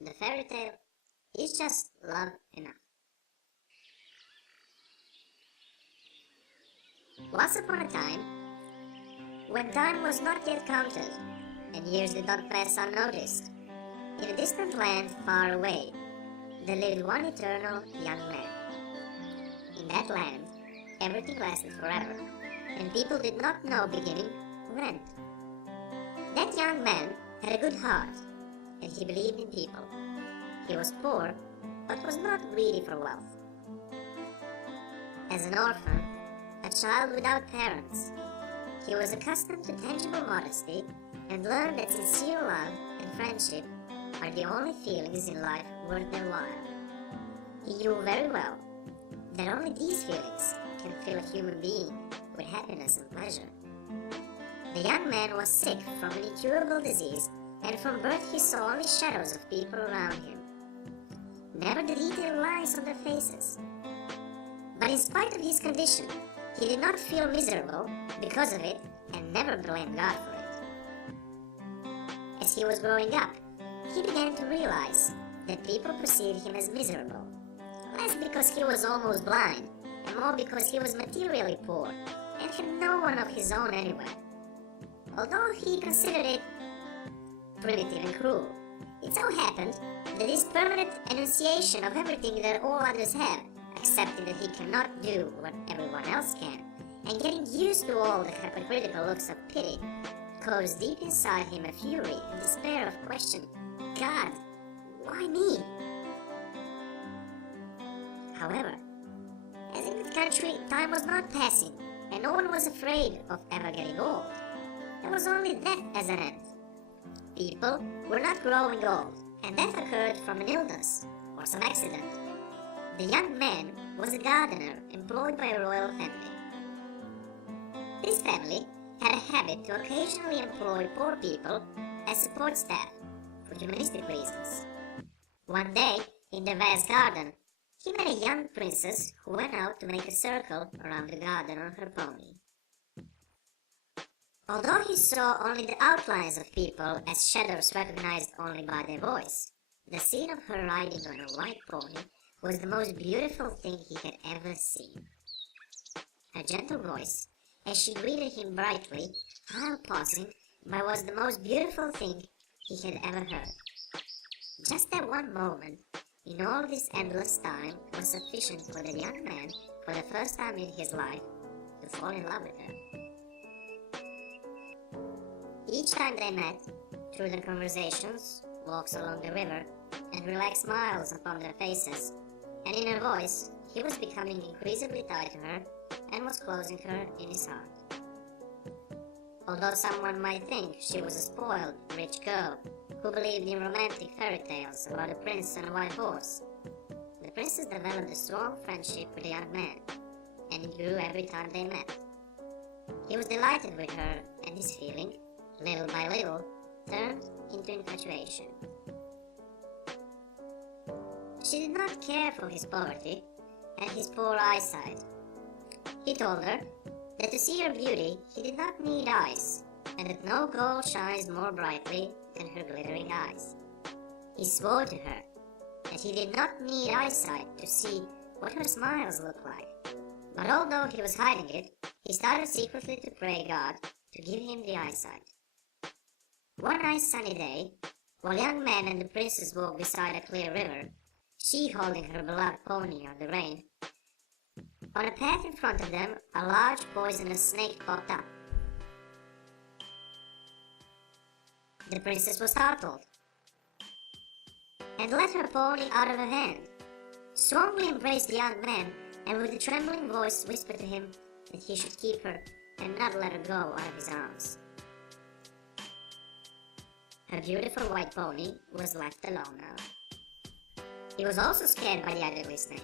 the fairy tale is just love enough. Once upon a time, when time was not yet counted, and years did not pass unnoticed, in a distant land far away, there lived one eternal young man. In that land, everything lasted forever, and people did not know beginning or end. That young man had a good heart, and he believed in people. He was poor, but was not greedy for wealth. As an orphan, a child without parents, he was accustomed to tangible modesty and learned that sincere love and friendship are the only feelings in life worth their while. He knew very well that only these feelings can fill a human being with happiness and pleasure. The young man was sick from an incurable disease, and from birth he saw only shadows of people around him, never the detailed lines on their faces. But in spite of his condition, he did not feel miserable because of it and never blamed God for it. As he was growing up, he began to realize that people perceived him as miserable, less because he was almost blind, and more because he was materially poor and had no one of his own anywhere. Although he considered it primitive and cruel, it so happened that this permanent enunciation of everything that all others have, accepting that he cannot do what everyone else can, and getting used to all the hypocritical looks of pity, caused deep inside him a fury and despair of question, God, why me? However, as in that country, time was not passing, and no one was afraid of ever getting old. There was only death as an end. People were not growing old, and death occurred from an illness or some accident. The young man was a gardener employed by a royal family. This family had a habit to occasionally employ poor people as support staff for humanistic reasons. One day, in the vast garden, he met a young princess who went out to make a circle around the garden on her pony. Although he saw only the outlines of people as shadows recognized only by their voice, the scene of her riding on a white pony was the most beautiful thing he had ever seen. Her gentle voice, as she greeted him brightly, while pausing, was the most beautiful thing he had ever heard. Just that one moment, in all this endless time, was sufficient for the young man, for the first time in his life, to fall in love with her. Each time they met, through their conversations, walks along the river, and relaxed smiles upon their faces, and in her voice, he was becoming increasingly tied to her and was closing her in his heart. Although someone might think she was a spoiled, rich girl who believed in romantic fairy tales about a prince and a white horse, the princess developed a strong friendship with the young man, and it grew every time they met. He was delighted with her, and his feeling, little by little, turned into infatuation. She did not care for his poverty and his poor eyesight. He told her that to see her beauty he did not need eyes, and that no gold shines more brightly than her glittering eyes. He swore to her that he did not need eyesight to see what her smiles looked like. But although he was hiding it, he started secretly to pray God to give him the eyesight. One nice sunny day, while young man and the princess walked beside a clear river, she holding her beloved pony on the rein, on a path in front of them, a large poisonous snake popped up. The princess was startled and let her pony out of her hand, strongly embraced the young man, and with a trembling voice whispered to him that he should keep her and not let her go out of his arms. Her beautiful white pony was left alone now. He was also scared by the ugly snake,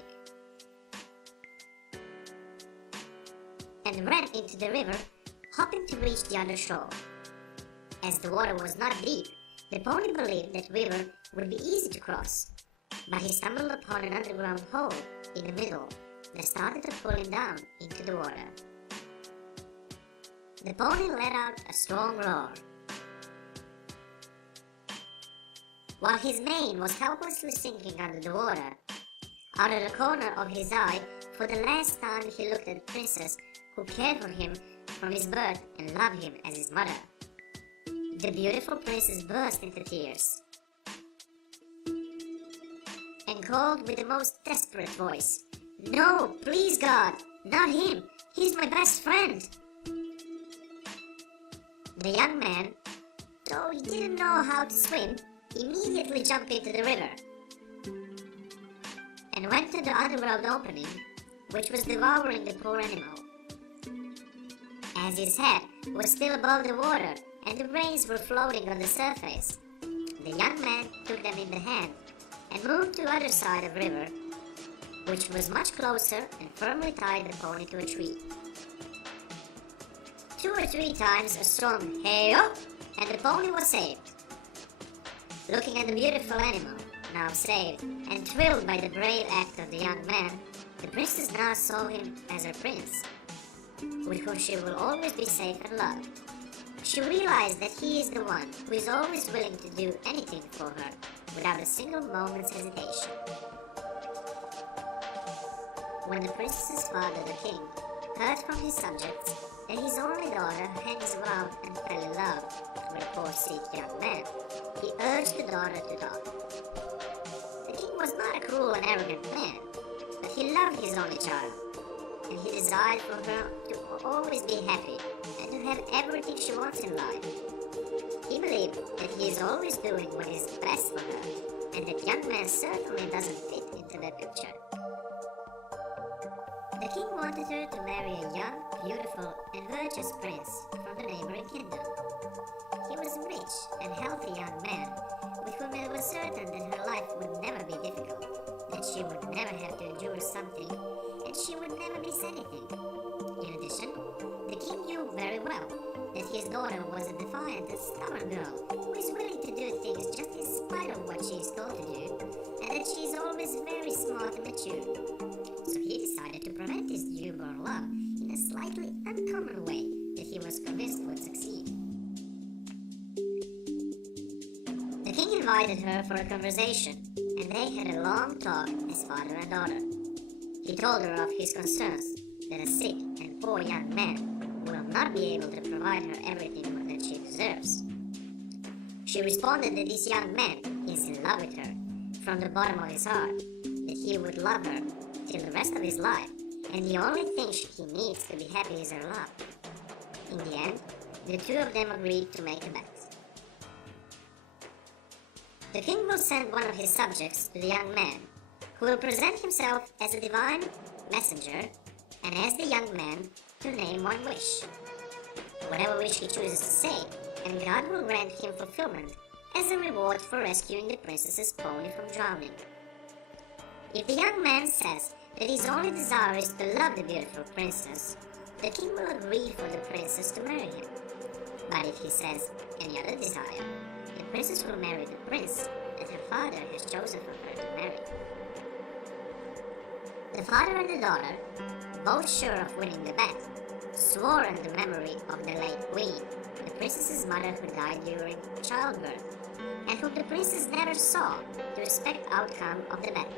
and ran into the river, hoping to reach the other shore. As the water was not deep, the pony believed that river would be easy to cross, but he stumbled upon an underground hole in the middle that started to pull him down into the water. The pony let out a strong roar, while his mane was helplessly sinking under the water. Out of the corner of his eye, for the last time he looked at the princess who cared for him from his birth and loved him as his mother. The beautiful princess burst into tears and called with the most desperate voice, "No, please God, not him! He's my best friend!" The young man, though he didn't know how to swim, immediately jumped into the river and went to the underworld opening, which was devouring the poor animal. As his head was still above the water and the brains were floating on the surface, the young man took them in the hand and moved to the other side of the river, which was much closer, and firmly tied the pony to a tree. 2 or 3 times a strong "hey-oh!" and the pony was saved. Looking at the beautiful animal, now saved, and thrilled by the brave act of the young man, the princess now saw him as her prince, with whom she will always be safe and loved. She realized that he is the one who is always willing to do anything for her, without a single moment's hesitation. When the princess's father, the king, heard from his subjects that his only daughter hangs around and fell in love with a poor sick young man, he urged the daughter to talk. The king was not a cruel and arrogant man, but he loved his only child, and he desired for her to always be happy and to have everything she wants in life. He believed that he is always doing what is best for her, and that young man certainly doesn't fit into that picture. The king wanted her to marry a young, beautiful, and virtuous prince from the neighboring kingdom. He was a rich and healthy young man, with whom it was certain that her life would never be difficult, that she would never have to endure something, and she would never miss anything. In addition, the king knew very well that his daughter was a defiant and stubborn girl who is willing to do things just in spite of what she is told to do, and that she is always very smart and mature. So he decided to prevent his newborn love in a slightly uncommon way that he was convinced would succeed. The king invited her for a conversation, and they had a long talk as father and daughter. He told her of his concerns that a sick and poor young man will not be able to provide her everything that she deserves. She responded that this young man is in love with her from the bottom of his heart, that he would love her till the rest of his life, and the only thing he needs to be happy is her love. In the end, the two of them agreed to make a bet. The king will send one of his subjects to the young man, who will present himself as a divine messenger and ask the young man to name one wish. Whatever wish he chooses to say, and God will grant him fulfillment as a reward for rescuing the princess's pony from drowning. If the young man says that his only desire is to love the beautiful princess, the king will agree for the princess to marry him. But if he says any other desire, the princess will marry the prince that her father has chosen for her to marry. The father and the daughter, both sure of winning the bet, swore in the memory of the late queen, the princess's mother who died during childbirth, and whom the princess never saw, to respect the outcome of the bet.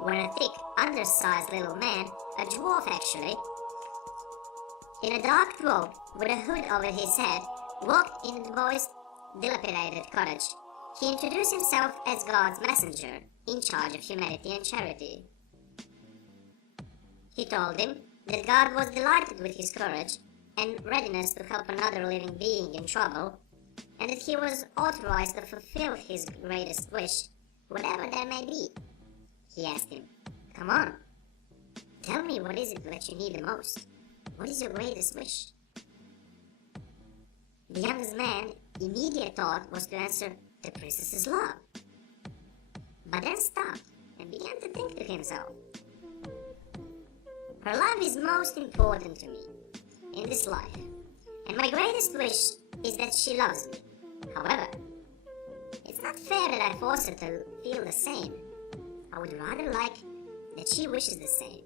When a thick, undersized little man, a dwarf actually, in a dark robe with a hood over his head, walked in the boy's dilapidated cottage, he introduced himself as God's messenger, in charge of humanity and charity. He told him that God was delighted with his courage and readiness to help another living being in trouble, and that he was authorized to fulfill his greatest wish, whatever that may be. He asked him, "Come on, tell me what is it that you need the most? What is your greatest wish?" The youngest man's immediate thought was to answer, "The princess's love," but then stopped and began to think to himself, "Her love is most important to me in this life, and my greatest wish is that she loves me. However, it's not fair that I force her to feel the same. I would rather like that she wishes the same.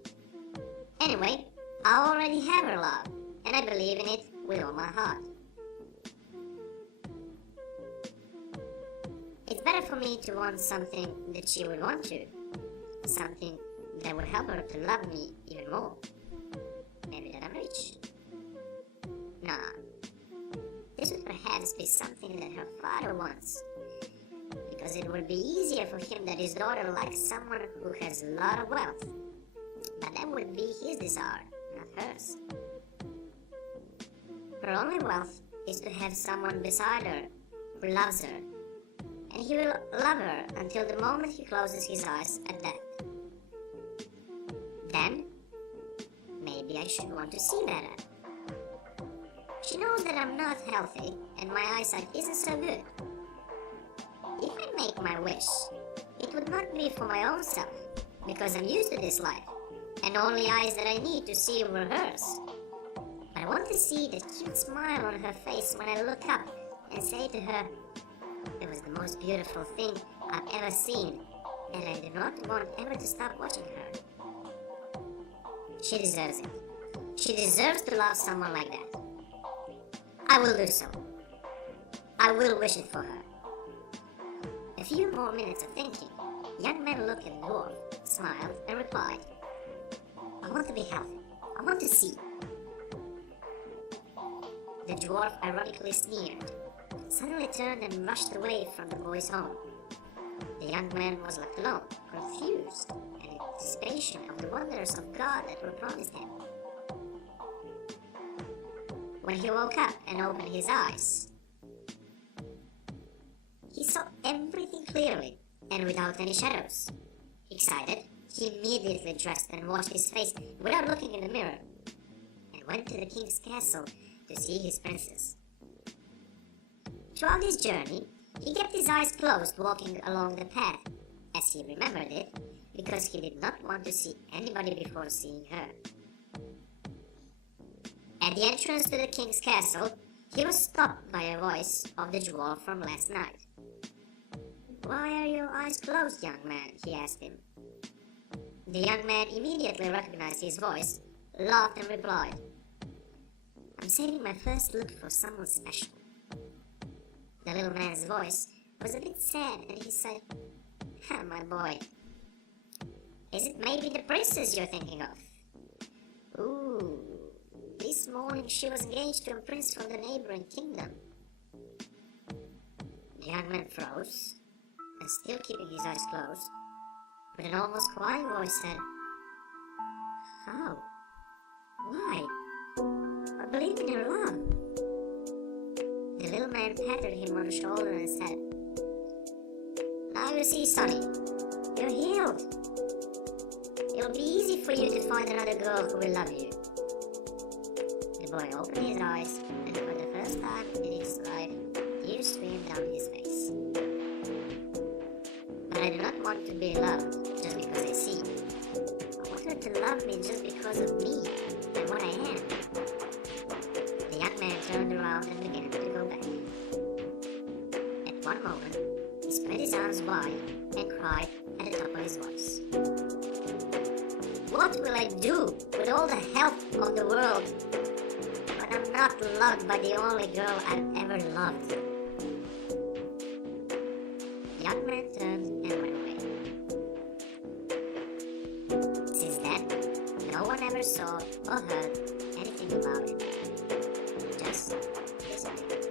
Anyway, I already have her love, and I believe in it with all my heart." better for me to want something that she would want to. Something that would help her to love me even more. Maybe that I'm rich. Nah. This would perhaps be something that her father wants. Because it would be easier for him that his daughter likes someone who has a lot of wealth. But that would be his desire, not hers. Her only wealth is to have someone beside her who loves her. And he will love her until the moment he closes his eyes at death. Then, maybe I should want to see better. She knows that I'm not healthy and my eyesight isn't so good. If I make my wish, it would not be for my own self, because I'm used to this life, and the only eyes that I need to see were hers. But I want to see that cute smile on her face when I look up and say to her, it was the most beautiful thing I've ever seen, and I do not want ever to stop watching her. She deserves it. She deserves to love someone like that. I will do so. I will wish it for her. A few more minutes of thinking, young man looked at the dwarf, smiled, and replied, I want to be healthy. I want to see. The dwarf ironically sneered, suddenly turned and rushed away from the boy's home. The young man was left alone, confused, and in anticipation of the wonders of God that were promised him. When he woke up and opened his eyes, he saw everything clearly and without any shadows. Excited, he immediately dressed and washed his face without looking in the mirror, and went to the king's castle to see his princess. Throughout his journey, he kept his eyes closed walking along the path, as he remembered it, because he did not want to see anybody before seeing her. At the entrance to the king's castle, he was stopped by a voice of the dwarf from last night. Why are your eyes closed, young man? He asked him. The young man immediately recognized his voice, laughed and replied, I'm saving my first look for someone special. The little man's voice was a bit sad and he said, my boy, is it maybe the princess you're thinking of? Ooh, this morning she was engaged to a prince from the neighboring kingdom. The young man froze, and still keeping his eyes closed, with an almost crying voice said, How? Why? I believe in your love. The little man patted him on the shoulder and said, Now you see, Sonny, you're healed. It'll be easy for you to find another girl who will love you. The boy opened his eyes, and for the first time in his life, tears streamed down his face. But I do not want to be loved just because I see. I want her to love me just because of me and what I am. The young man turned around and began to go back. At one moment, he spread his arms wide and cried at the top of his voice. What will I do with all the help of the world when I'm not loved by the only girl I've ever loved? The young man turned and went away. Since then, no one ever saw or heard anything about it. Just disappeared.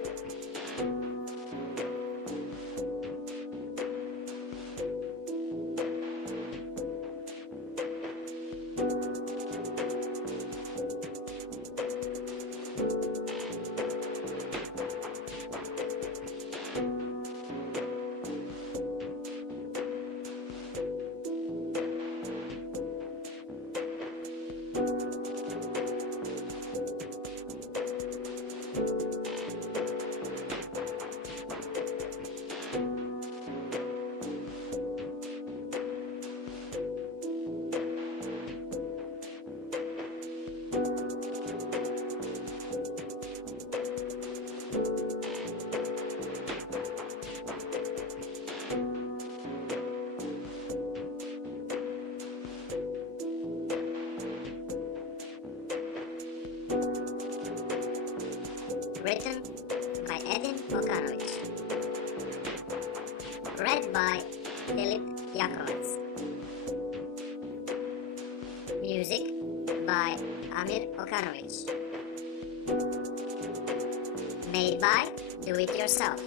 Written by Edin Pokanovic. Read read by Philip Yakovets. Music by Amir Okanovic. Made by Do It Yourself.